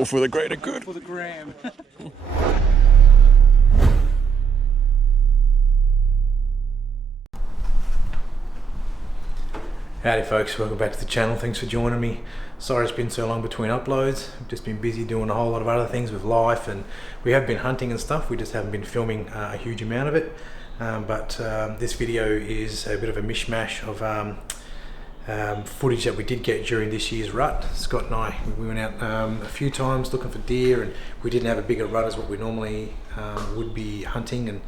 All for the greater good. For the gram. Howdy folks, welcome back to the channel. Thanks for joining me. Sorry it's been so long between uploads. I've just been busy doing a whole lot of other things with life, and we have been hunting and stuff. We just haven't been filming a huge amount of it. But this video is a bit of a mishmash of footage that we did get during this year's rut. Scott and I, we went out a few times looking for deer, and we didn't have a bigger rut as what we normally would be hunting. And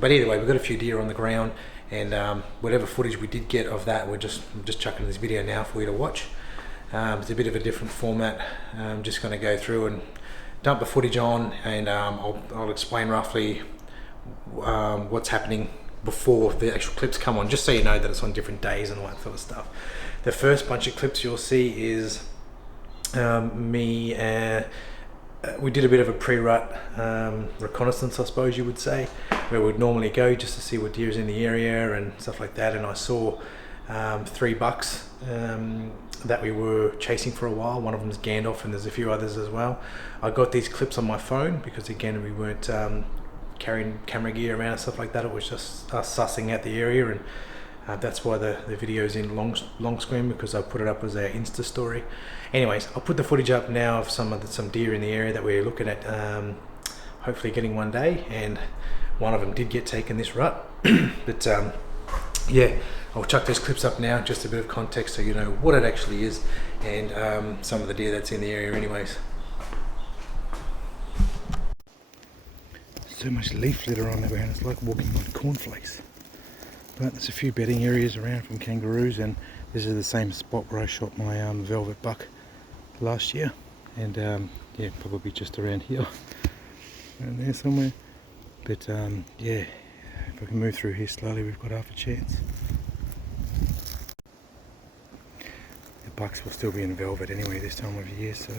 but either way, we've got a few deer on the ground, and whatever footage we did get of that, I'm just chucking this video now for you to watch. It's a bit of a different format. I'm just going to go through and dump the footage on, and I'll explain roughly what's happening before the actual clips come on, just so you know that it's on different days and all that sort of stuff. The first bunch of clips you'll see is we did a bit of a pre-rut reconnaissance, I suppose you would say, where we'd normally go just to see what deer's in the area and stuff like that. And I saw 3 bucks that we were chasing for a while. One of them is GANDALF, and there's a few others as well. I got these clips on my phone because, again, we weren't carrying camera gear around and stuff like that. It was just us sussing out the area, and that's why the video's in long screen, because I put it up as an Insta story. Anyways, I'll put the footage up now of some deer in the area that we're looking at hopefully getting one day, and one of them did get taken this rut. But yeah, I'll chuck those clips up now, just a bit of context so you know what it actually is, and some of the deer that's in the area anyways. So much leaf litter on the ground, it's like walking on cornflakes. But there's a few bedding areas around from kangaroos, and this is the same spot where I shot my velvet buck last year. And yeah, probably just around here, around there somewhere. But yeah, if I can move through here slowly, we've got half a chance. The bucks will still be in velvet anyway this time of year, so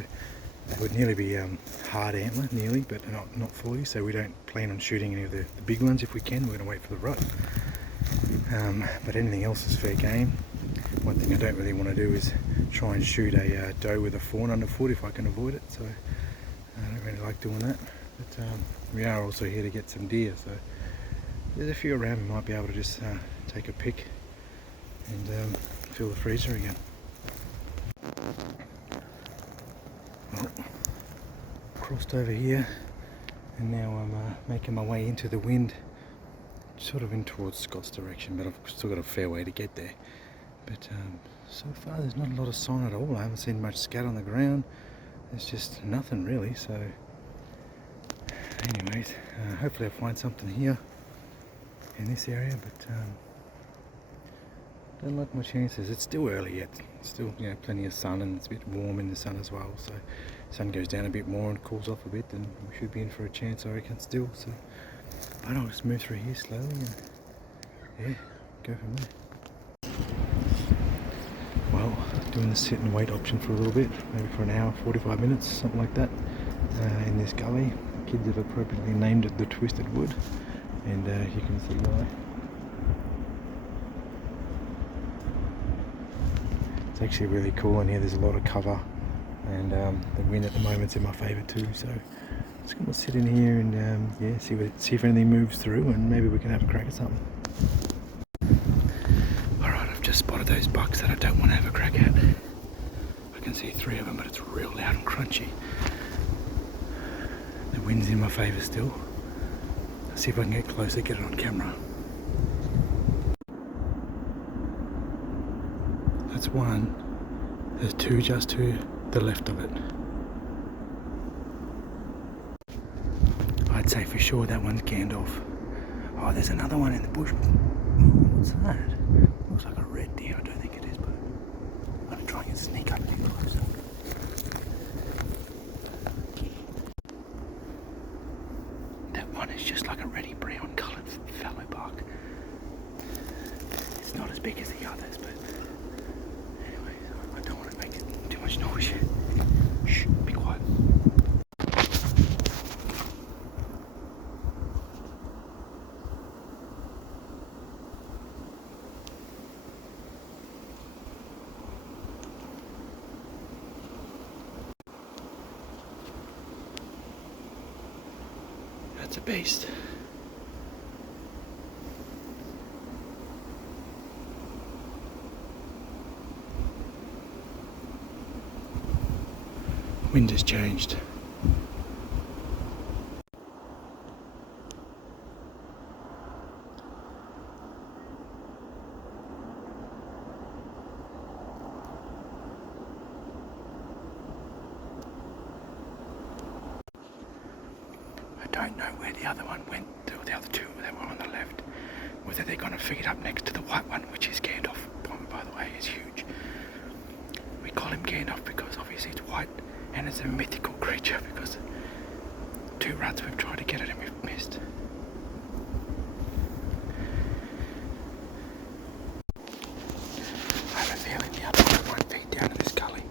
it would nearly be hard antler, nearly, but not fully. So we don't plan on shooting any of the big ones if we can. We're going to wait for the rut. But anything else is fair game. One thing I don't really want to do is try and shoot a doe with a fawn underfoot if I can avoid it, so I don't really like doing that. But we are also here to get some deer, so there's a few around. We might be able to just take a pick and fill the freezer again. Well, crossed over here, and now I'm making my way into the wind, sort of in towards Scott's direction, but I've still got a fair way to get there. But so far there's not a lot of sign at all. I haven't seen much scat on the ground. There's just nothing really. So anyways, hopefully I'll find something here in this area, but don't like my chances. It's still early yet. Still, you know, plenty of sun, and it's a bit warm in the sun as well. So sun goes down a bit more and cools off a bit, then we should be in for a chance, I reckon, still. So but I'll just move through here slowly and yeah, go from there. Well, doing the sit and wait option for a little bit, maybe for an hour, 45 minutes, something like that, in this gully. Kids have appropriately named it the Twisted Wood, and you can see why. It's actually really cool in here. There's a lot of cover, and the wind at the moment's in my favour too, so just gonna sit in here and yeah, see if anything moves through, and maybe we can have a crack at something. Alright, I've just spotted those bucks that I don't want to have a crack at. I can see 3 of them, but it's real loud and crunchy. The wind's in my favour still. Let's see if I can get closer, get it on camera. That's one. There's 2 just to the left of it. I'd say for sure that one's GANDALF. Oh, there's another one in the bush. What's that? Looks like a red deer. I don't think it is, but I'm going to try and sneak up a bit closer. That one is just like a reddy brown coloured fallow buck. It's not as big as the others, but anyway, I don't want to make too much noise. Shh, be quiet. That's a beast. Wind has changed. I don't know where the other one went, or the other two that were on the left. Whether they're going to feed up next to the white one, which is Gandalf, by the way, is huge. We call him Gandalf because obviously it's white and it's a mythical creature, because 2 ruts we've tried to get it and we've missed. I have a feeling the other one won't feed down to this gully.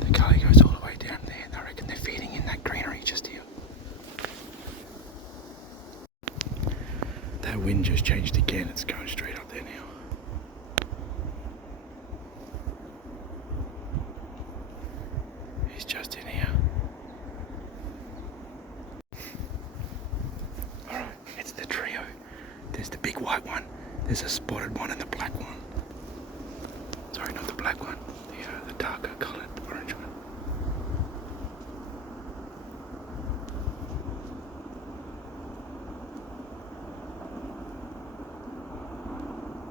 The gully goes all the way down there, and I reckon they're feeding in that greenery just here. That wind just changed again, it's going straight up there now. He's just in here. Alright, it's the trio. There's the big white one, there's a spotted one and the black one. Sorry, not the black one, the darker coloured orange one.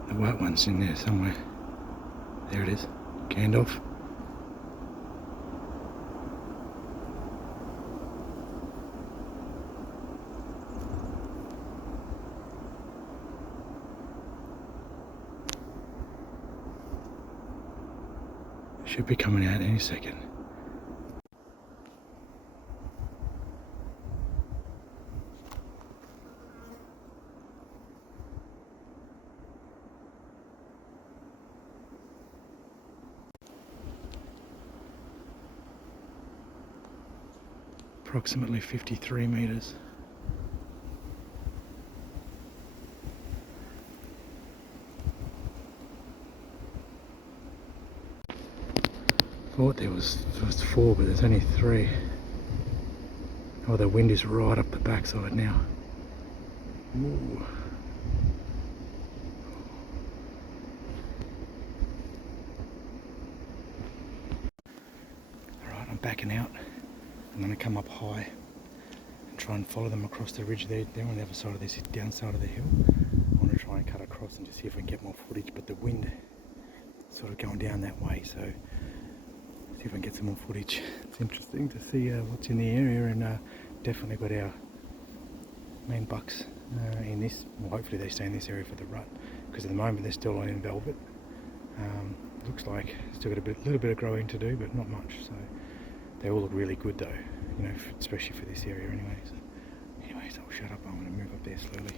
The white one's in there somewhere. There it is, Gandalf. Should be coming out any second. Approximately 53 metres. Thought there was 4, but there's only 3. Oh, the wind is right up the backside now. Ooh. Alright, I'm backing out. I'm going to come up high and try and follow them across the ridge there. They're on the other side of this downside of the hill. I want to try and cut across and just see if I can get more footage, but the wind is sort of going down that way, so see if I can get some more footage. It's interesting to see what's in the area, and definitely got our main bucks in this. Well, hopefully they stay in this area for the rut, because at the moment they're still in velvet. Looks like still got a little bit of growing to do, but not much. So they all look really good though, you know, especially for this area anyway. So anyways, I'll shut up. I'm going to move up there slowly.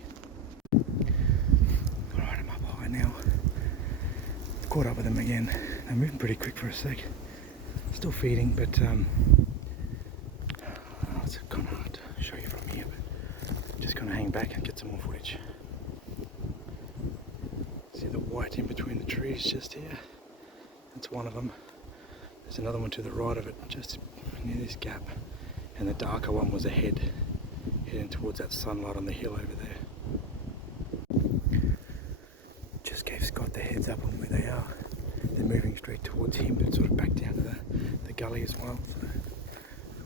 Alright, I'm up high now. Caught up with them again. They're moving pretty quick for a sec. Still feeding, but it's kind of hard to show you from here, but I'm just going to hang back and get some more footage. See the white in between the trees just here? That's one of them. There's another one to the right of it, just near this gap, and the darker one was ahead, heading towards that sunlight on the hill over there. Just gave Scott the heads up on where they are. They're moving straight towards him, but sort of back down to the gully as well. So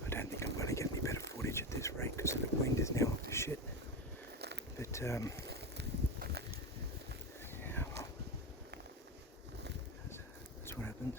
I don't think I'm going to get any better footage at this rate because the wind is now up to shit. But yeah, well, that's what happens.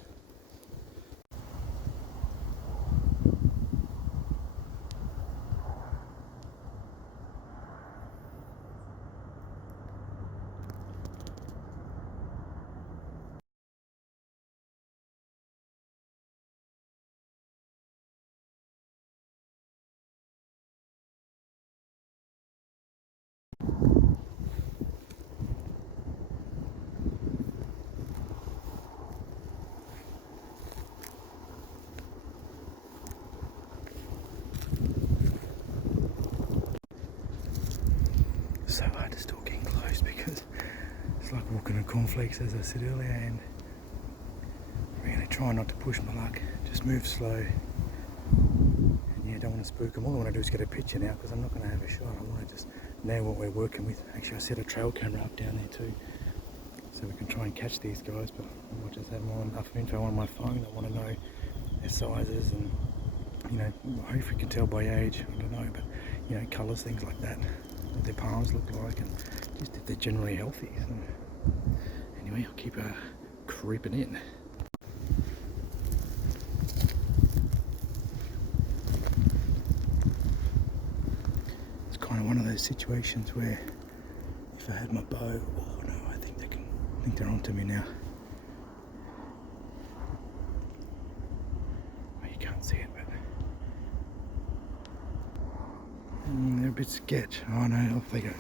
So hard to still get close because it's like walking on cornflakes, as I said earlier, and really try not to push my luck, just move slow, and yeah, don't want to spook them. All I want to do is get a picture now because I'm not going to have a shot. I want to just know what we're working with. Actually, I set a trail camera up down there too, so we can try and catch these guys, but I might just have more enough info on my phone. I want to know their sizes and, you know, I hope we can tell by age, I don't know, but, you know, colours, things like that, what their palms look like, and just if they're generally healthy. So, anyway, I'll keep creeping in. It's kind of one of those situations where if I had my bow, oh no, I think they're onto me now. Well, you can't see it, but they're a bit sketch. Oh no, off they go.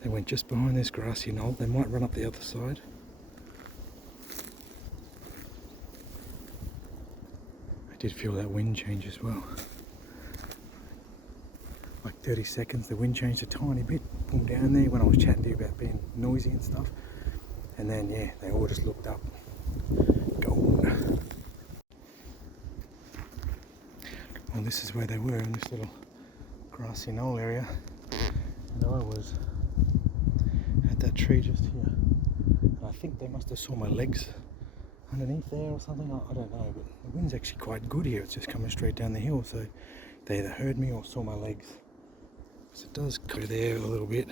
They went just behind this grassy knoll. They might run up the other side. I did feel that wind change as well. Like 30 seconds, the wind changed a tiny bit. Boom, down there when I was chatting to you about being noisy and stuff. And then, yeah, they all just looked up. Gone. Well, this is where they were, in this little grassy knoll area. And I was at that tree just here. And I think they must have saw my legs underneath there or something. I don't know, but the wind's actually quite good here. It's just coming straight down the hill, so they either heard me or saw my legs. So it does go there a little bit.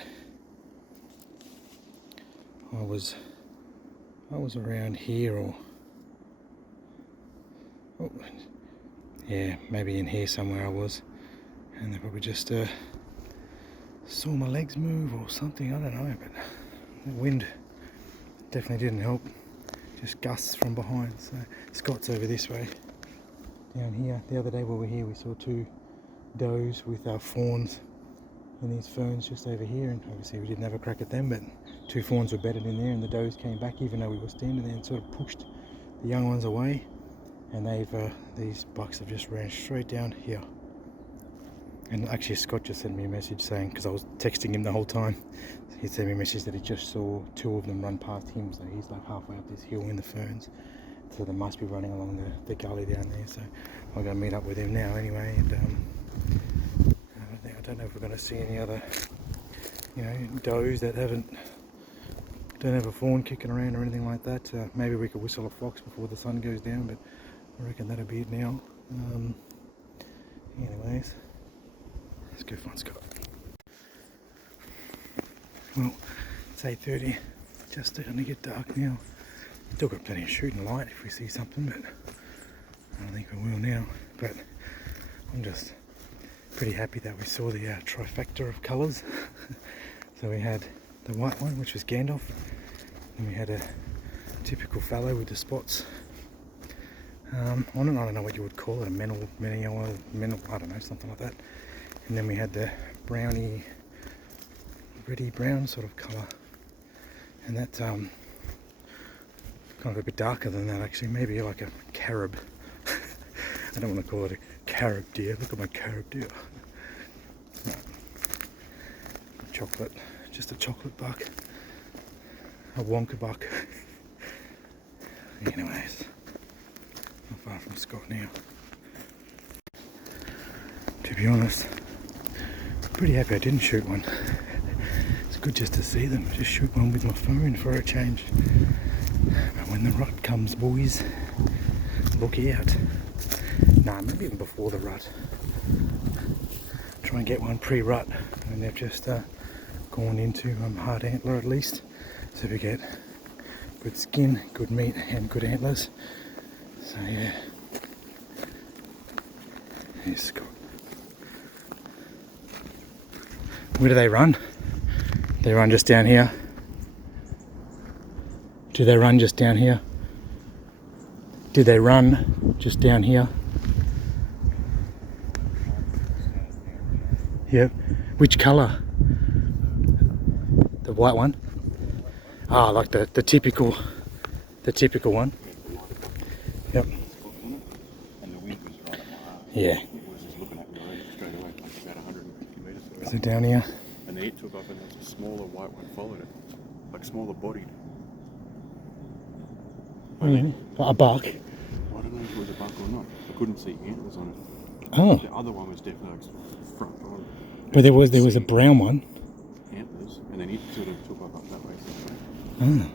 I was around here, or oh, yeah, maybe in here somewhere I was, and they probably just saw my legs move or something. I don't know, but the wind definitely didn't help. Just gusts from behind. So Scott's over this way, down here. The other day we were here, we saw two does with our fawns in these ferns just over here, and obviously we didn't have a crack at them, but two fawns were bedded in there, and the does came back even though we were standing there and sort of pushed the young ones away, and these bucks have just ran straight down here. And actually Scott just sent me a message saying, because I was texting him the whole time, he sent me a message that he just saw two of them run past him, so he's like halfway up this hill in the ferns, so they must be running along the gully down there. So I'm going to meet up with him now anyway, and I don't know if we're going to see any other, you know, does that don't have a fawn kicking around or anything like that. Maybe we could whistle a fox before the sun goes down, but I reckon that'll be it now. Anyways, let's go find Scott. Well, it's 8:30, just starting to get dark now. Still got plenty of shooting light if we see something, but I don't think we will now. But I'm just pretty happy that we saw the trifecta of colours. So we had the white one, which was GANDALF, and we had a typical fallow with the spots. I don't know what you would call it, a mental, I don't know, something like that. And then we had the browny, reddy brown sort of colour, and that kind of a bit darker than that actually, maybe like a carob. I don't want to call it a carob deer. Look at my carob deer. No. Chocolate, just a chocolate buck, a wonka buck. Anyways, not far from Scott now. To be honest, pretty happy I didn't shoot one. It's good just to see them. Just shoot one with my phone for a change. But when the rut comes, boys, look out. Nah, maybe even before the rut. Try and get one pre-rut, and they've just gone into hard antler at least, so we get good skin, good meat, and good antlers. So yeah, here's Scott. Where do they run? They run just down here. Do they run just down here? Do they run just down here? Yep. Which colour? The white one? Ah, like the typical one. Yep. Yeah. Is it down here? And then it took off and there was a smaller white one followed it. Like smaller bodied. Really? A buck? I don't don't know if it was a buck or not. I couldn't see antlers on it. Oh. The other one was definitely like front on. But there was a brown one. Antlers, and then it sort of took off up that way. Oh.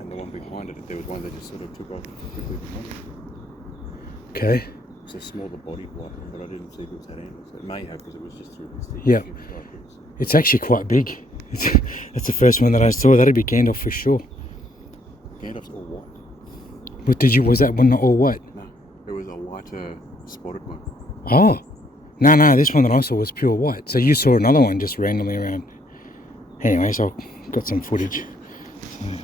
And the one behind it, there was one that just sort of took off quickly behind it. Okay. It's a smaller bodied white one, but I didn't see if it had antlers. It may have because it was just through this thing. Yeah. It's actually quite big. That's the first one that I saw. That'd be Gandalf for sure. Gandalf's all white. But was that one not all white? No, it was a whiter spotted one. Oh. No, this one that I saw was pure white. So you saw another one just randomly around. Anyways, I've got some footage.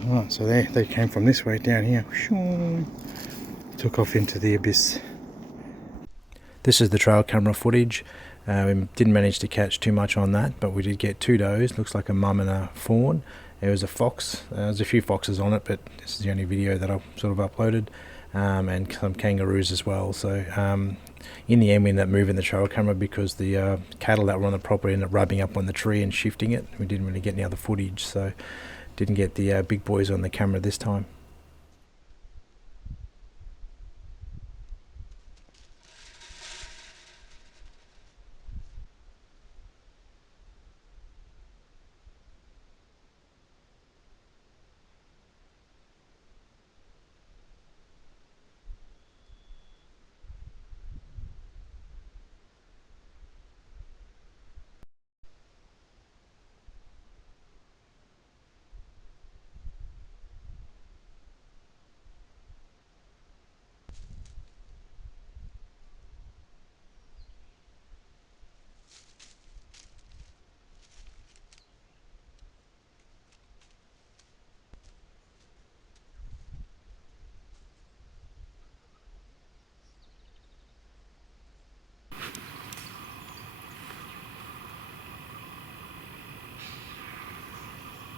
Right, so they came from this way down here. Took off into the abyss. This is the trail camera footage. We didn't manage to catch too much on that, but we did get 2 does. Looks like a mum and a fawn. There was a fox. There's a few foxes on it, but this is the only video that I've sort of uploaded. And some kangaroos as well. So in the end we ended up moving the trail camera because the cattle that were on the property ended up rubbing up on the tree and shifting it. We didn't really get any other footage, so didn't get the big boys on the camera this time.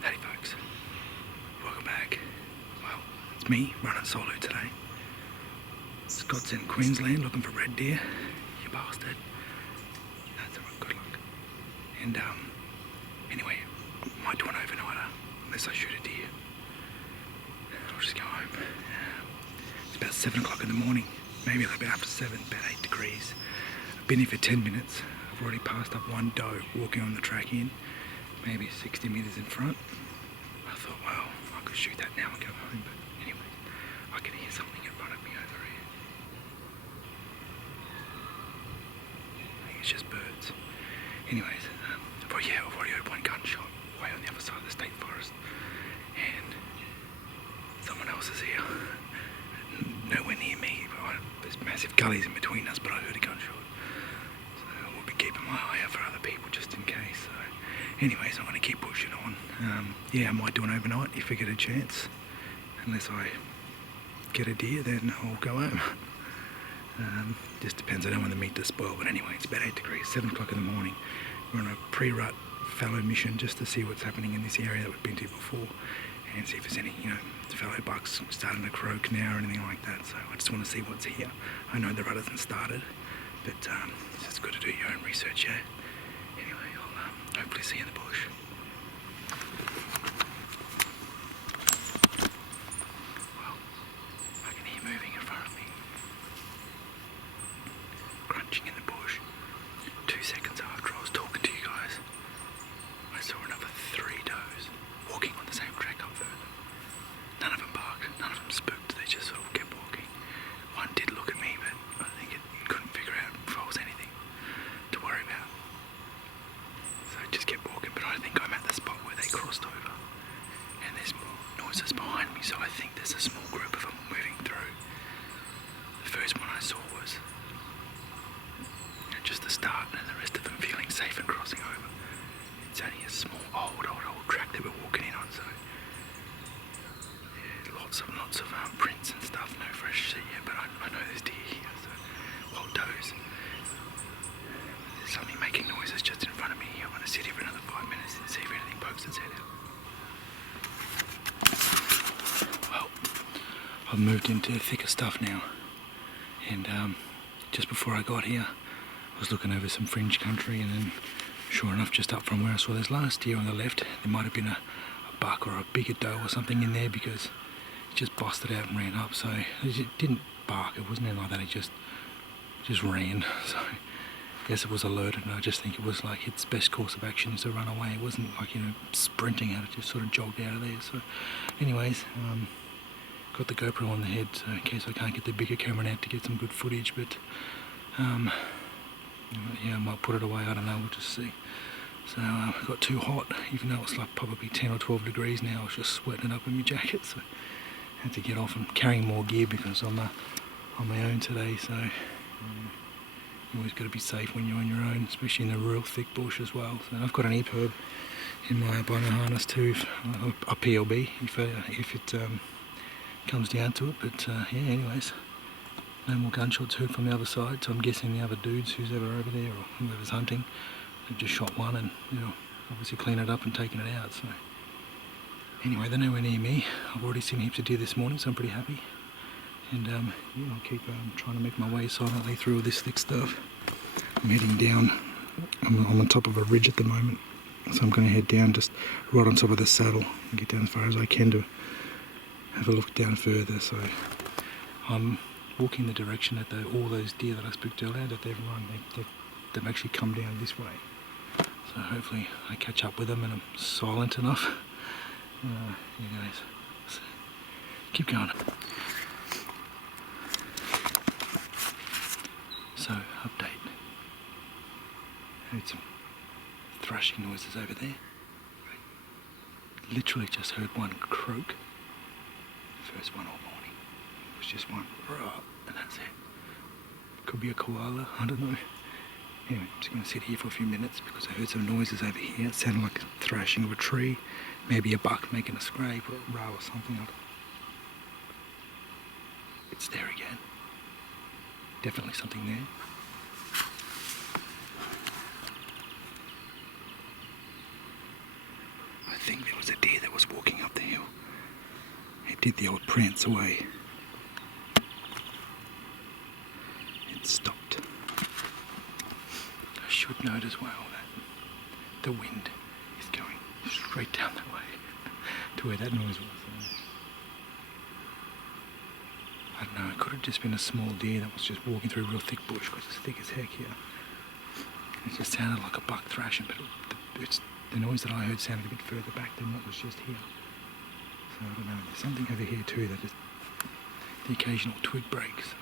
Howdy folks, welcome back. Well, it's me running solo today. Scott's in Queensland looking for red deer, you bastard. That's alright, good luck. And anyway, I might do an overnighter unless I shoot a deer. I'll just go home. It's about 7 o'clock in the morning, maybe a little bit after 7, about 8 degrees. I've been here for 10 minutes. I've already passed up one doe walking on the track in. Maybe 60 metres in front. I thought, well, I could shoot that now and go home, but anyway, I can hear something in front of me over here. I think it's just birds. Anyways, I've already heard one gunshot way on the other side of the state forest, and someone else is here. Nowhere near me, but there's massive gullies in between us, but I heard a gunshot. So we'll be keeping my eye out for other people just in case. So. Anyways, I'm going to keep pushing on. Yeah, I might do an overnight if I get a chance. Unless I get a deer, then I'll go home. Just depends, I don't want the meat to spoil. But anyway, it's about 8 degrees, 7 o'clock in the morning. We're on a pre-rut fallow mission just to see what's happening in this area that we've been to before. And see if there's any, fallow bucks starting to croak now or anything like that. So I just want to see what's here. I know the rut hasn't started, but it's just good to do your own research, yeah? Hopefully see you in the bush. Well, I can hear moving in front of me. Crunching in the bush. 2 seconds after I was talking to you guys, I saw another 3 does walking on the same track up further. None of them barked, none of them spooked, they just sort of kept walking. One did look at me, but I think it couldn't figure out if I was anything to worry about. Just kept walking, but I think I'm at the spot where they crossed over, and there's more noises behind me, so I think there's a small group of them moving through. The first one I saw was just the start, and the rest of them feeling safe and crossing over. It's only a small old track that we're walking in on, so yeah, lots of prints and stuff, no fresh shit yet, but I know there's deer here, so wild does. There's something making noises just in front of me. I'm going to sit here for another 5 minutes and see if anything pokes its head out. Well, I've moved into thicker stuff now, and just before I got here I was looking over some fringe country, and then sure enough, just up from where I saw this last deer on the left, there might have been a buck or a bigger doe or something in there, because it just busted out and ran up. So it didn't bark. It wasn't anything like that. It just ran. So I guess it was alerted, and I just think it was like its best course of action is to run away. It wasn't like, you know, sprinting out. It just sort of jogged out of there. So anyways, got the GoPro on the head, so in case I can't get the bigger camera out to get some good footage, but yeah, I might put it away, I don't know, we'll just see. So it got too hot, even though it's like probably 10 or 12 degrees now. I was just sweating up in my jacket, so I had to get off and carrying more gear because I'm on my own today. So you always got to be safe when you're on your own, especially in the real thick bush as well. So I've got an EPIRB in my albino harness too, a PLB if it comes down to it. But yeah, anyways, no more gunshots heard from the other side, so I'm guessing the other dudes who's ever over there or whoever's hunting have just shot one and, you know, obviously cleaned it up and taken it out. So anyway, they're nowhere near me. I've already seen heaps of deer this morning, so I'm pretty happy. And yeah, I'll keep trying to make my way silently through all this thick stuff. I'm heading down. I'm on top of a ridge at the moment, so I'm going to head down just right on top of the saddle and get down as far as I can to have a look down further. So I'm walking the direction that all those deer that I spoke to earlier that they've run, they've actually come down this way. So hopefully I catch up with them and I'm silent enough. You guys, so keep going. So update. Heard some thrashing noises over there. Literally just heard one croak. First one all morning. It was just one, and that's it. Could be a koala, I don't know. Anyway, I'm just going to sit here for a few minutes because I heard some noises over here. It sounded like a thrashing of a tree, maybe a buck making a scrape or a row or something. It's there again. Definitely something there. I think there was a deer that was walking up the hill. It did the old prance away. It stopped. I should note as well that the wind is going straight down that way to where that noise was. I don't know, it could have just been a small deer that was just walking through real thick bush because it's thick as heck here. It just sounded like a buck thrashing, but the noise that I heard sounded a bit further back than what was just here. So I don't know, there's something over here too that is the occasional twig breaks.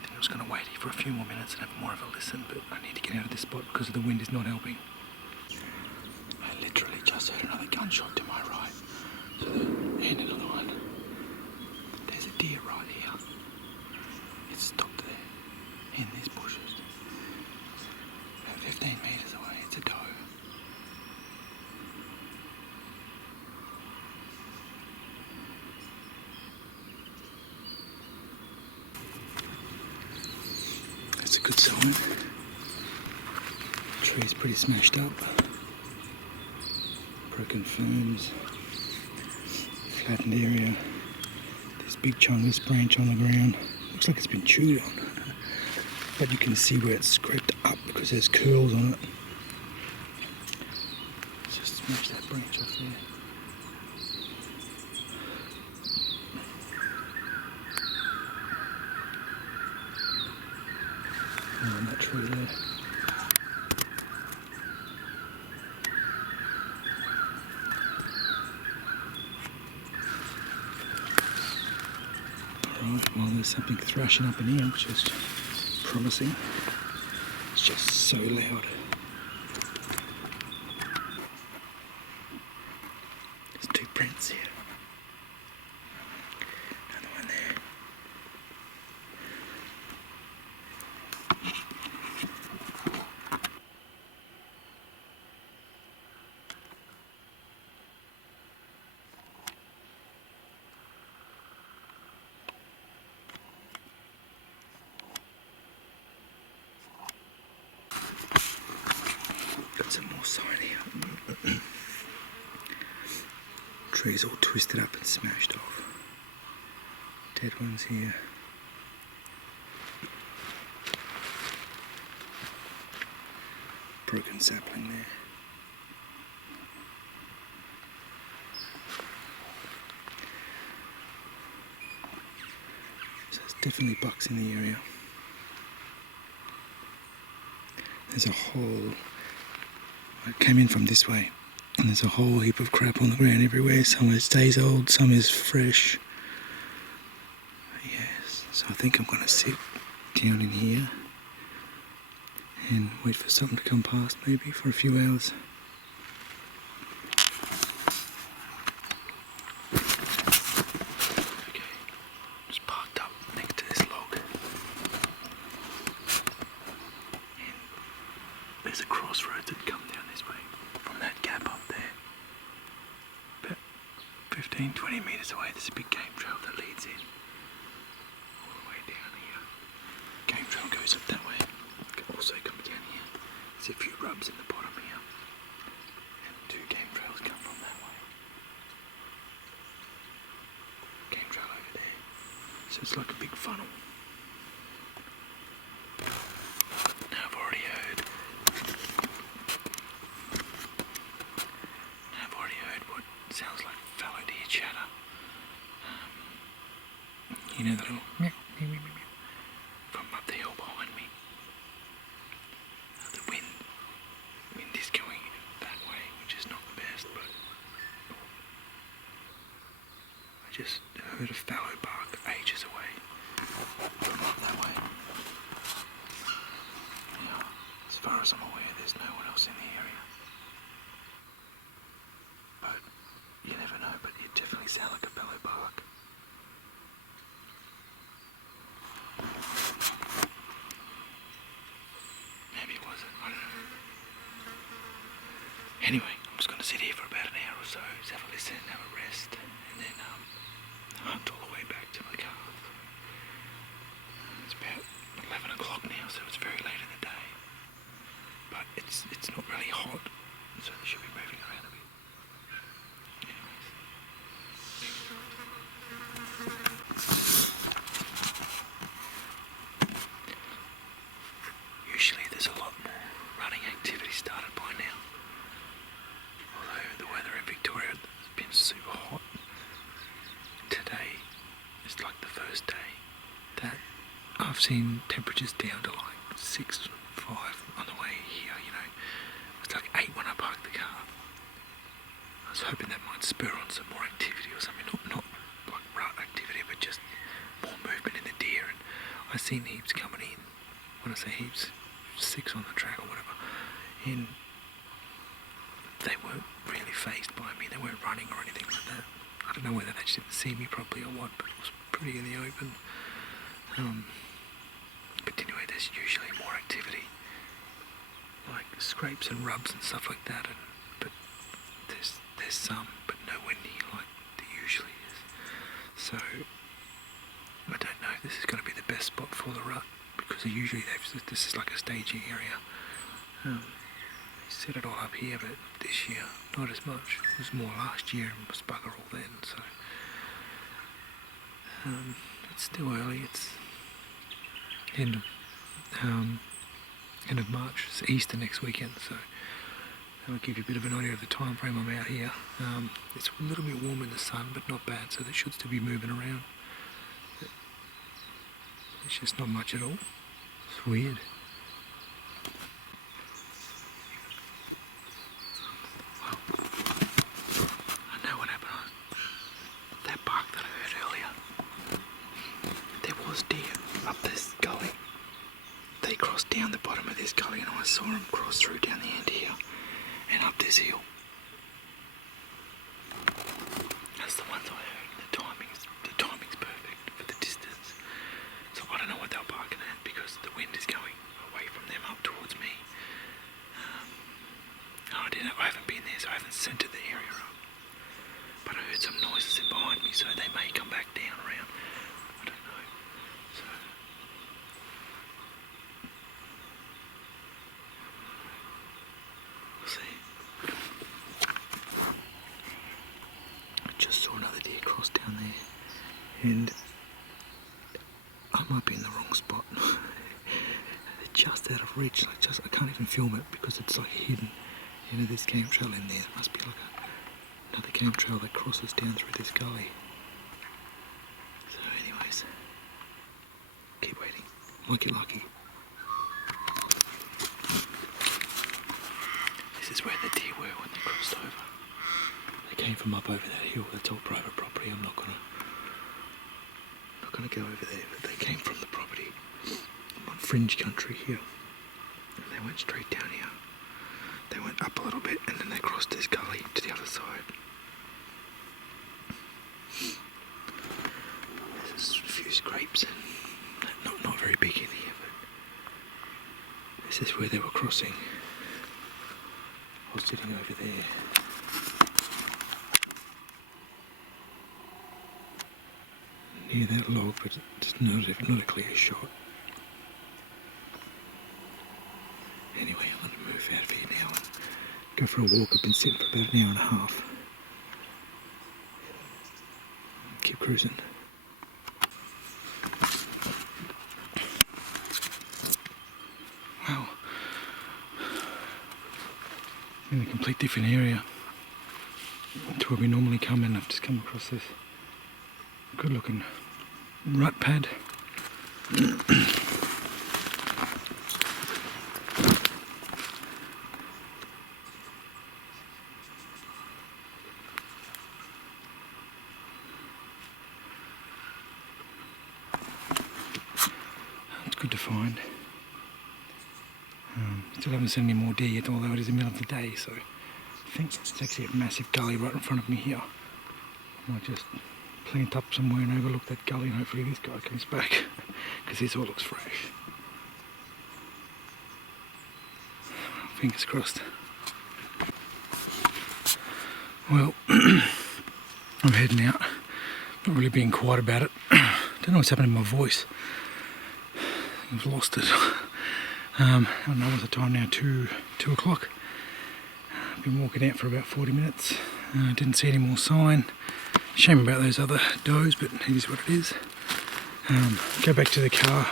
I think I was going to wait here for a few more minutes and have more of a listen, but I need to get out of this spot because the wind is not helping. I literally just heard another gunshot to my right. So the end of the line. There's a deer right here. It stopped there in these bushes. About 15 metres away, it's a doe. That's a good sign. The tree's pretty smashed up. Broken ferns, flattened area. This big chunk of this branch on the ground. Looks like it's been chewed on. But you can see where it's scraped up because there's curls on it. Let's just smash that branch off there. And that tree there. Alright, well there's something thrashing up in here, which is promising. It's just so loud. There's two prints here. Another one there. Got some more sign here. Trees all twisted up and smashed off. Dead ones here. Broken sapling there. definitely bucks in the area. There's a whole... I came in from this way, and there's a whole heap of crap on the ground everywhere. Some is days old, some is fresh. Yes, so I think I'm going to sit down in here and wait for something to come past, maybe for a few hours. Okay, just parked up next to this log. And there's a crossroads that come down this way from that gap up there. About 15-20 metres away, there's a big game trail that leads in. All the way down here. Game trail goes up that way. Also come down here. There's a few rubs in the bottom here. And 2 game trails come from that way. Game trail over there. So it's like a big funnel. Now I've already heard what sounds like fallow deer chatter. You know, the little meow, meow, meow, meow, from up the hill behind me. The wind is going that way, which is not the best, but I just heard a fallow bark ages away from up that way. Now, as far as I'm aware, there's no one else in the area. But you never know, but it definitely sounds like a fallow bark. Maybe it wasn't, I don't know. Anyway, I'm just going to sit here for about an hour or so, just have a listen, have a rest, and then hunt all the way back to my car. It's about 11 o'clock now, so it's very late in the day. But it's not really hot, so they should be moving around a bit. Anyways. Usually there's a lot more running activity started by now. Although the weather in Victoria has been super hot. Today is like the first day that I've seen temperatures down to like 6, 5 on the way here, you know. It was like 8 when I parked the car. I was hoping that might spur on some more activity or something. Not like rut activity, but just more movement in the deer. And I seen heaps coming in. When I say heaps, 6 on the track or whatever. And they weren't really faced by me. They weren't running or anything like that. I don't know whether they just didn't see me properly or what, but it was pretty in the open. But anyway, there's usually more activity, like scrapes and rubs and stuff like that. But there's some, but nowhere near like there usually is. So I don't know if this is going to be the best spot for the rut, because usually this is like a staging area. They set it all up here, but this year not as much. It was more last year and was bugger all then. So it's still early. It's end of March. It's Easter next weekend, so that'll give you a bit of an idea of the time frame I'm out here. It's a little bit warm in the sun, but not bad, so they should still be moving around. But it's just not much at all. It's weird. Well, I know what happened. That bark that I heard earlier, there was deer up this gully. They crossed down the bottom of this gully, and I saw them cross through down the end here and up this hill. That's the ones I heard. The timing's perfect for the distance. So I don't know what they're barking at, because the wind is going away from them up towards me. I haven't been there, so I haven't scented the area up. But I heard some noises in behind me, so they may come back down around. I don't know. So we'll see. I just saw another deer cross down there, and I might be in the wrong spot. They're just out of reach. I can't even film it because it's like hidden. You know, there's game trail in there. There must be like another game trail that crosses down through this gully. So anyways, Might get lucky. This is where the deer were when they crossed over. They came from up over that hill. That's all private property. I'm not gonna go over there, but they came from the property. I'm on fringe country here. And they went straight down here. They went up a little bit and then they crossed this gully to the other side. There's a few scrapes and not very big in here, but this is where they were crossing. I was sitting over there. Near that log, but it's not a clear shot. Anyway, I'm going to move out of here now and go for a walk. I've been sitting for about an hour and a half. Keep cruising. Wow. In a complete different area to where we normally come in. I've just come across this good looking rut pad. It's good to find. Still haven't seen any more deer yet, although it is the middle of the day, so I think it's actually a massive gully right in front of me here. I might just plant up somewhere and overlook that gully, and hopefully this guy comes back, because this all looks fresh. Fingers crossed. Well, I'm heading out. Not really being quiet about it. Don't know what's happening to my voice. I've lost it. I don't know what's the time now, 2 o'clock. I've been walking out for about 40 minutes. Didn't see any more sign. Shame about those other does, but it is what it is. Go back to the car,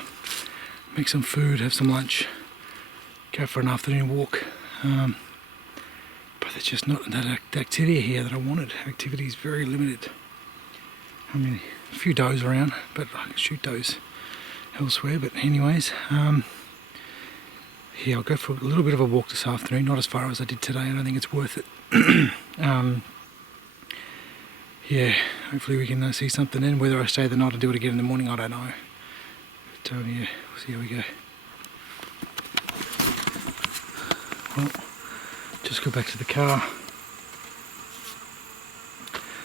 make some food, have some lunch, go for an afternoon walk. But there's just not that activity here that I wanted. Activity is very limited. I mean, a few does around, but I can shoot does elsewhere. But anyways, yeah, I'll go for a little bit of a walk this afternoon, not as far as I did today. I don't think it's worth it. Yeah, hopefully we can see something then. Whether I stay the night or do it again in the morning, I don't know. But yeah, we'll see how we go. Well, just go back to the car.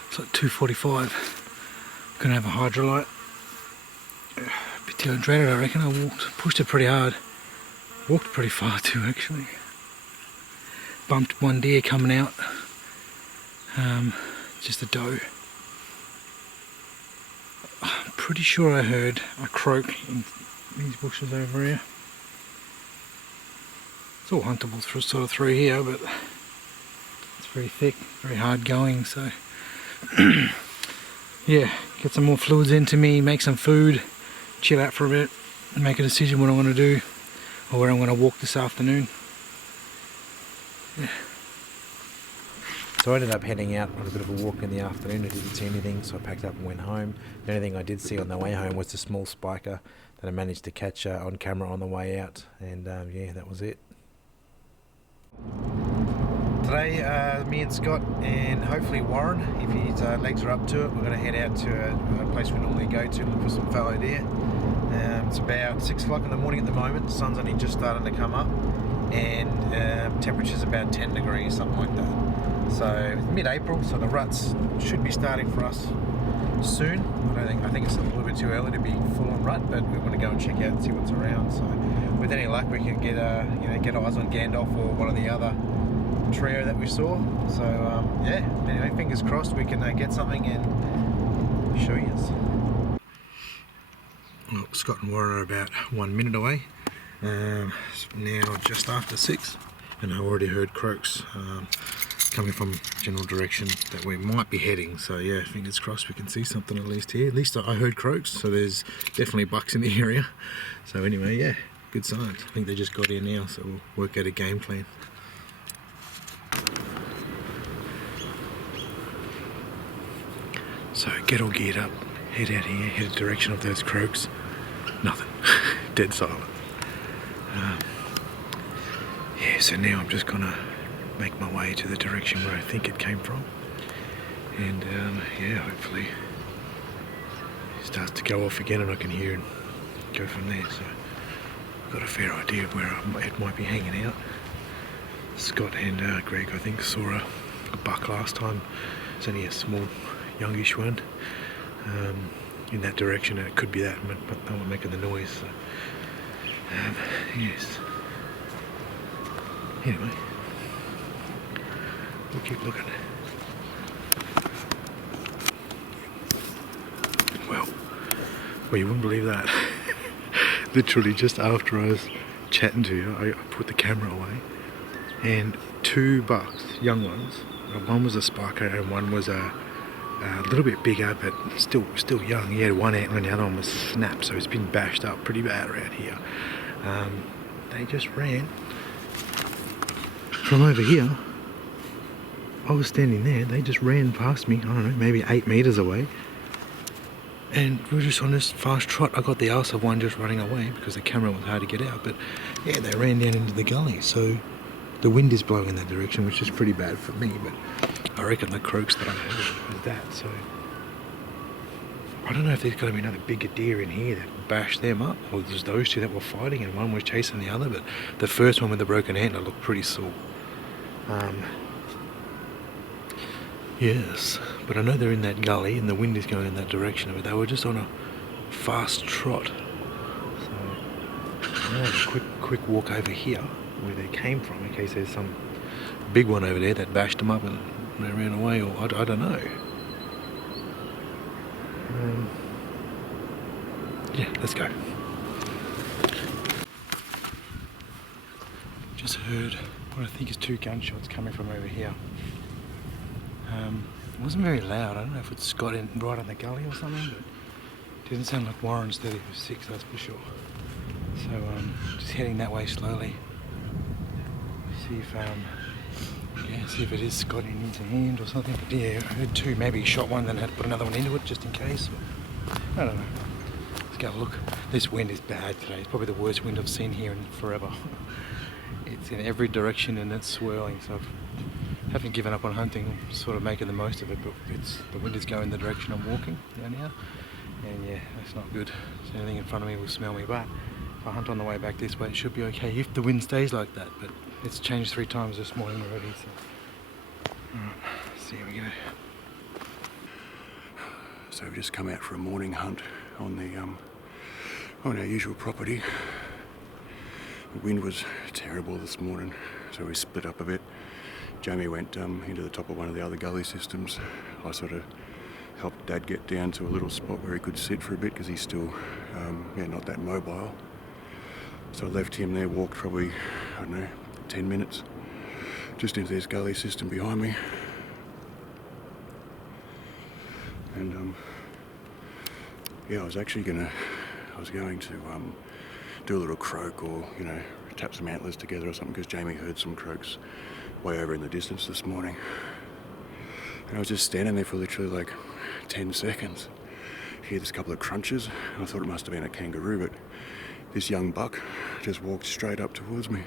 It's like 2:45. Gonna have a hydrolyte. A bit dehydrated, I reckon. I pushed it pretty hard. Walked pretty far too, actually. Bumped one deer coming out. Just a doe. I'm pretty sure I heard a croak in these bushes over here. It's all huntable sort of through here, but it's very thick, very hard going, so yeah, get some more fluids into me, make some food, chill out for a bit, and make a decision what I want to do, or where I'm going to walk this afternoon. Yeah. So I ended up heading out on a bit of a walk in the afternoon. I didn't see anything, so I packed up and went home. The only thing I did see on the way home was the small spiker that I managed to catch on camera on the way out, and yeah, that was it. Today, me and Scott and hopefully Warren, if his legs are up to it, we're going to head out to a place we normally go to look for some fallow deer. It's about 6 o'clock in the morning at the moment. The sun's only just starting to come up, and temperature's about 10 degrees, something like that. So it's mid-April, so the ruts should be starting for us soon. I think it's a little bit too early to be full on rut, but we want to go and check out and see what's around. So with any luck, we can get get eyes on GANDALF or one of the other trio that we saw. So yeah, anyway, fingers crossed we can get something and show you. Well, Scott and Warren are about 1 minute away. It's now just after 6, and I already heard croaks coming from general direction that we might be heading. So yeah, fingers crossed we can see something at least here. At least I heard croaks, so there's definitely bucks in the area. So anyway, yeah, good signs. I think they just got here now, so we'll work out a game plan. So get all geared up, head out here, head in the direction of those croaks. Nothing. dead silent. Yeah, so now I'm just gonna make my way to the direction where I think it came from, and yeah, hopefully it starts to go off again and I can hear and go from there. So I've got a fair idea of where it might be hanging out. Scott and Greg, I think, saw a buck last time. It's only a small, youngish one in that direction, and it could be that, but they were making the noise. So, yes. Anyway, we'll keep looking. Well, you wouldn't believe that. Literally just after I was chatting to you, I put the camera away, and 2 bucks, young ones, one was a spiker and one was a little bit bigger but still young. He had one antler and the other one was snapped, so it's been bashed up pretty bad around here. They just ran from over here. I was standing there, they just ran past me, I don't know, maybe 8 meters away, and we were just on this fast trot. I got the arse of one just running away because the camera was hard to get out, but yeah, they ran down into the gully. So the wind is blowing in that direction, which is pretty bad for me, but I reckon the croaks that I heard was that. So I don't know if there's going to be another bigger deer in here that bashed them up, or there's those 2 that were fighting and one was chasing the other, but the first one with the broken antler looked pretty sore. Yes, but I know they're in that gully and the wind is going in that direction, but they were just on a fast trot. So I'm going to have a quick walk over here where they came from, in case there's some big one over there that bashed them up and they ran away, or I don't know. Yeah, let's go. Just heard what I think is 2 gunshots coming from over here. It wasn't very loud. I don't know if it's Scott in right on the gully or something, but it didn't sound like Warren's 30-6, that's for sure. So just heading that way slowly. See if it is Scott in into hand or something. But yeah, I heard 2. Maybe he shot one, then had to put another one into it just in case. Or, I don't know. Let's go have a look. This wind is bad today. It's probably the worst wind I've seen here in forever. It's in every direction and it's swirling. So I haven't given up on hunting. I'm sort of making the most of it, but the wind is going the direction I'm walking down here. And yeah, that's not good. So anything in front of me will smell me. But if I hunt on the way back this way, it should be okay if the wind stays like that. But it's changed 3 times this morning already. So alright, see how we go. So we've just come out for a morning hunt on our usual property. The wind was terrible this morning, so we split up a bit. Jamie went into the top of one of the other gully systems. I sort of helped Dad get down to a little spot where he could sit for a bit because he's still not that mobile. So I left him there, walked probably, I don't know, 10 minutes just into this gully system behind me. And yeah, I was going to do a little croak, or tap some antlers together or something, because Jamie heard some croaks way over in the distance this morning. And I was just standing there for literally like 10 seconds. I hear this couple of crunches, and I thought it must have been a kangaroo, but this young buck just walked straight up towards me.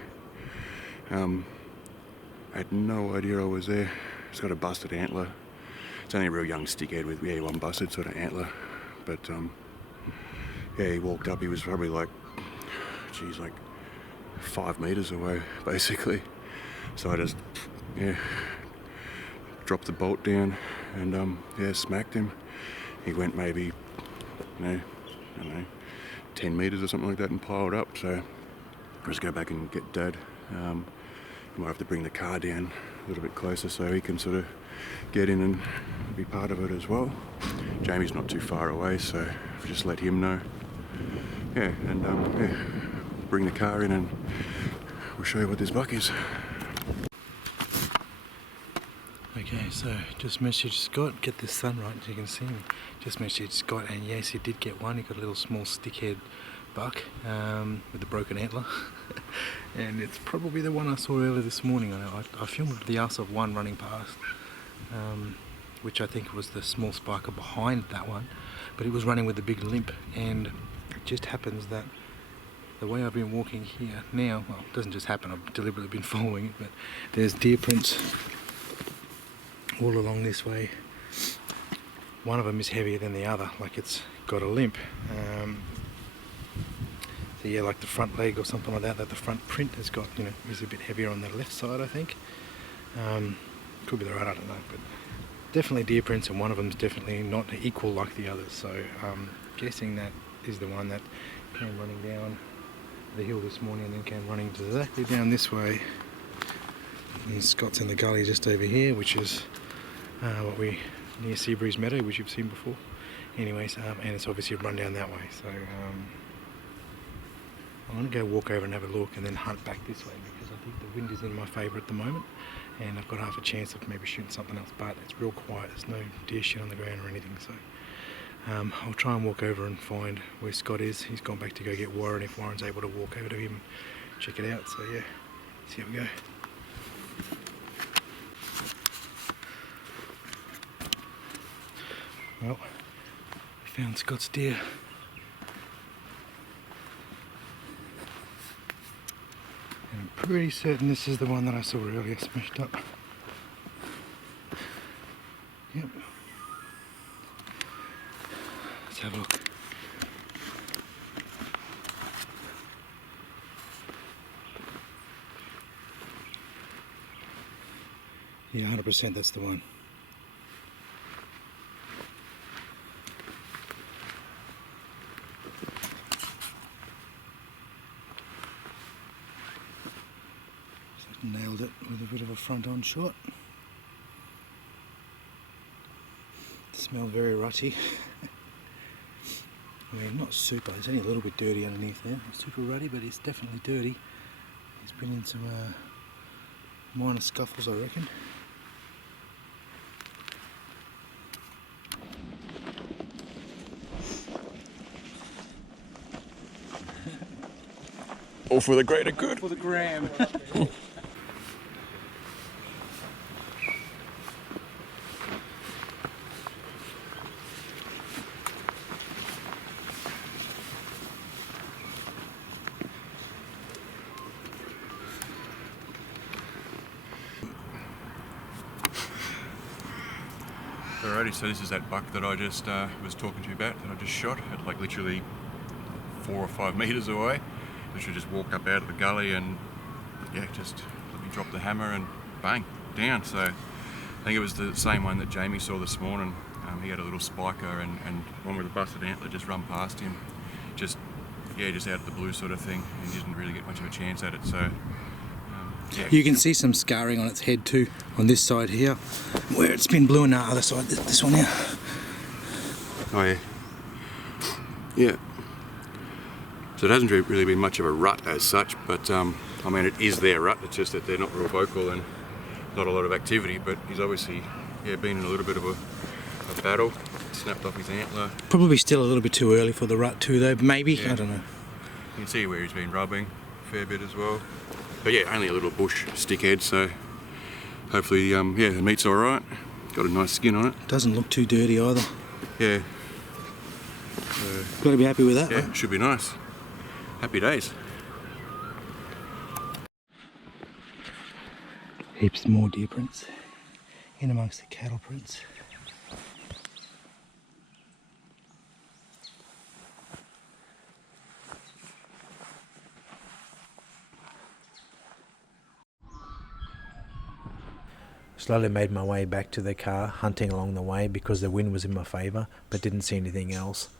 I had no idea I was there. It's got a busted antler. It's only a real young stickhead with one busted sort of antler. But yeah, he walked up. He was probably like 5 meters away, basically. So I just dropped the bolt down and smacked him. He went maybe I don't know, 10 meters or something like that and piled up. So I'll just go back and get Dad. I might have to bring the car down a little bit closer so he can sort of get in and be part of it as well. Jamie's not too far away, so I've just let him know. Yeah, and bring the car in and we'll show you what this buck is. Okay, so just messaged Scott, get the sun right so you can see me. Just messaged Scott, and yes, he did get one. He got a little small stickhead buck with a broken antler. And it's probably the one I saw earlier this morning. I filmed the ass of one running past, which I think was the small spiker behind that one, but it was running with a big limp, and it just happens that the way I've been walking here now, well, it doesn't just happen, I've deliberately been following it, but there's deer prints all along this way. One of them is heavier than the other, like it's got a limp. So yeah, like the front leg or something like that, that the front print has got, you know, is a bit heavier on the left side, I think. Could be the right, I don't know, but definitely deer prints, and one of them's definitely not equal like the others. So guessing that is the one that came running down the hill this morning and then came running exactly down this way. And Scott's in the gully just over here, which is what we near Seabreeze Meadow, which you've seen before. Anyways, and it's obviously run down that way. So I'm going to go walk over and have a look and then hunt back this way, because I think the wind is in my favour at the moment and I've got half a chance of maybe shooting something else, but it's real quiet, there's no deer shit on the ground or anything. So I'll try and walk over and find where Scott is. He's gone back to go get Warren, if Warren's able to walk over to him, check it out. So yeah, see how we go. Well, I found Scott's deer. And I'm pretty certain this is the one that I saw earlier smashed up. Yep. Let's have a look. Yeah, 100% that's the one. Nailed it with a bit of a front-on shot. It smelled very rutty. I mean, not super, it's only a little bit dirty underneath there. Not super rutty, but it's definitely dirty. He's been in some minor scuffles, I reckon. All for the greater good. For the gram. Alrighty, so this is that buck that I just was talking to you about, that I just shot at like literally 4 or 5 metres away. Literally just walked up out of the gully and yeah, just let me drop the hammer and bang, down. So I think it was the same one that Jamie saw this morning. He had a little spiker and one with a busted antler just run past him. Just out of the blue sort of thing. He didn't really get much of a chance at it. So yeah. You can see some scarring on its head too, on this side here, where it's been blue, and the other side, this one here. Oh yeah. Yeah. So it hasn't really been much of a rut as such, but I mean it is their rut, it's just that they're not real vocal and not a lot of activity, but he's obviously been in a little bit of a battle, snapped off his antler. Probably still a little bit too early for the rut too though, maybe, I don't know. You can see where he's been rubbing a fair bit as well. But yeah, only a little bush stickhead, so hopefully the meat's alright. Got a nice skin on it. Doesn't look too dirty either. Yeah. Got to be happy with that. Yeah, right? Should be nice. Happy days. Heaps more deer prints in amongst the cattle prints. Slowly made my way back to the car, hunting along the way because the wind was in my favour, but didn't see anything else.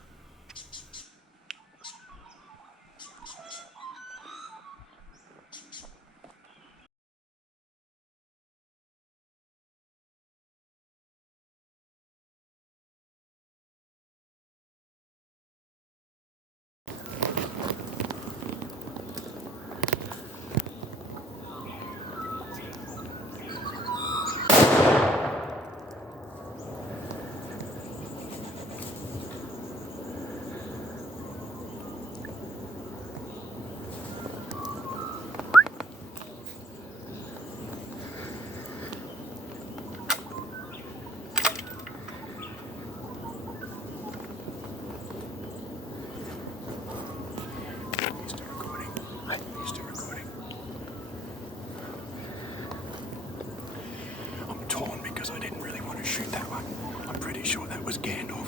because I didn't really want to shoot that one. I'm pretty sure that was Gandalf.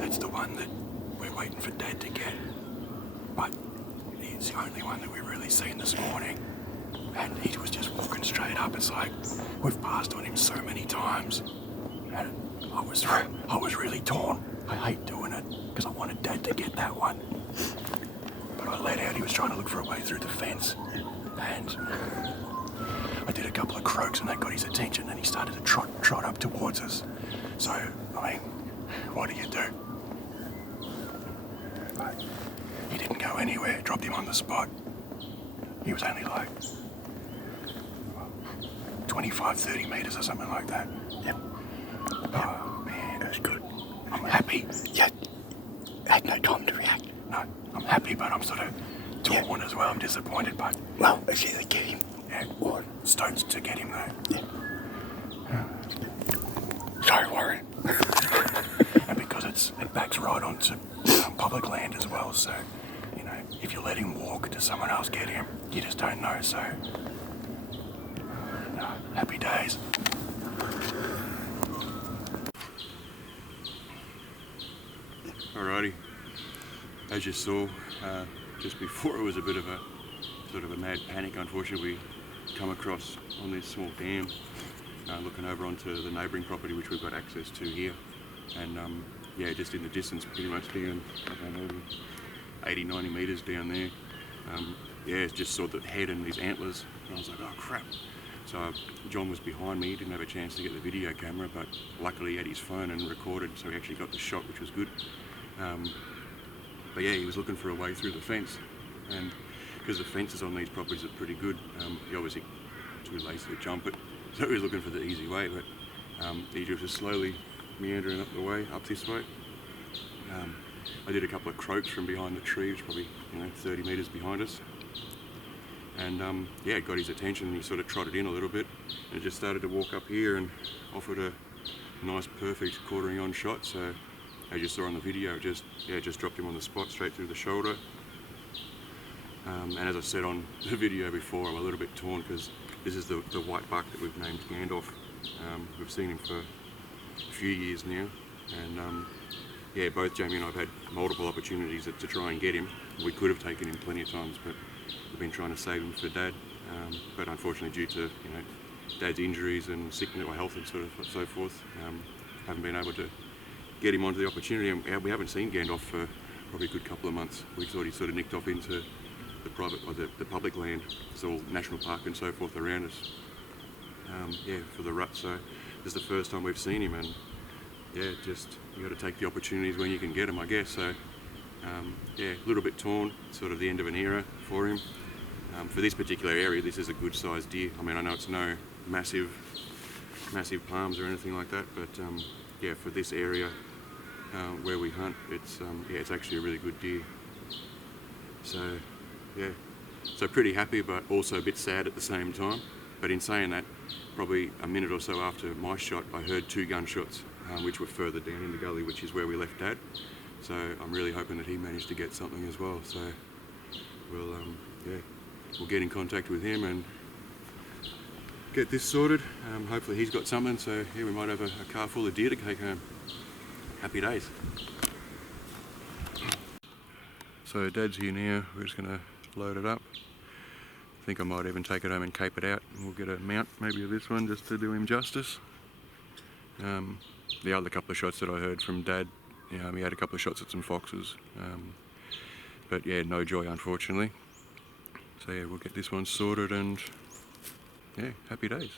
That's the one that we're waiting for Dad to get. But he's the only one that we've really seen this morning. And he was just walking straight up. It's like, we've passed on him so many times. And I was really torn. I hate doing it because I wanted Dad to get that one. But I let out, he was trying to look for a way through the fence. And I did a couple of croaks and that got his attention and he started to trot up towards us. So, I mean, what do you do? But he didn't go anywhere, dropped him on the spot. He was only like 25, 30 metres or something like that. Yep. Oh man, That was good. I'm happy. Yeah. Had no time to react. No, I'm happy, but I'm sort of torn as well. I'm disappointed, but Well, it's either get him yeah, or... stoked to get him though. Yeah. Sorry, Warren. And because it backs right onto public land as well, so you know, if you let him walk, does someone else get him? You just don't know. So, no, happy days. Alrighty, as you saw, just before it was a bit of a sort of a mad panic. Unfortunately, we come across on this small dam, looking over onto the neighbouring property which we've got access to here, and yeah, just in the distance, pretty much down, I don't know, 80, 90 metres down there. Yeah, just saw the head and these antlers, and I was like, oh crap. So John was behind me, he didn't have a chance to get the video camera, but luckily he had his phone and recorded, so he actually got the shot, which was good. But yeah, he was looking for a way through the fence, and because the fences on these properties are pretty good, he obviously too lazy to jump it, so he was looking for the easy way, but he was just slowly meandering up the way, up this way. I did a couple of croaks from behind the tree, which is probably 30 metres behind us, and yeah, it got his attention and he sort of trotted in a little bit and just started to walk up here and offered a nice perfect quartering on shot. So as you saw on the video, just dropped him on the spot straight through the shoulder. And as I said on the video before, I'm a little bit torn because this is the white buck that we've named Gandalf. We've seen him for a few years now, and yeah, both Jamie and I have had multiple opportunities to try and get him. We could have taken him plenty of times, but we've been trying to save him for Dad. But unfortunately, due to Dad's injuries and sickness or health and so forth, haven't been able to get him onto the opportunity. And we haven't seen Gandalf for probably a good couple of months. We thought he sort of nicked off into the private or the public land. It's all national park and so forth around us. Yeah, for the rut. So this is the first time we've seen him, and yeah, just you got to take the opportunities when you can get them, I guess. So yeah, a little bit torn. Sort of the end of an era for him. For this particular area, this is a good sized deer. I mean, I know it's no massive palms or anything like that, but yeah, for this area where we hunt, it's yeah, it's actually a really good deer. So yeah, so pretty happy, but also a bit sad at the same time. But in saying that, probably a minute or so after my shot, I heard 2 gunshots, which were further down in the gully, which is where we left Dad. So I'm really hoping that he managed to get something as well. So we'll yeah, we'll get in contact with him and get this sorted. Hopefully he's got something. So yeah, we might have a car full of deer to take home. Happy days. So Dad's here now. We're just going to load it up. I think I might even take it home and cape it out, and we'll get a mount maybe of this one just to do him justice. The other couple of shots that I heard from Dad, he had a couple of shots at some foxes, but yeah, no joy unfortunately. So yeah, we'll get this one sorted, and yeah, happy days.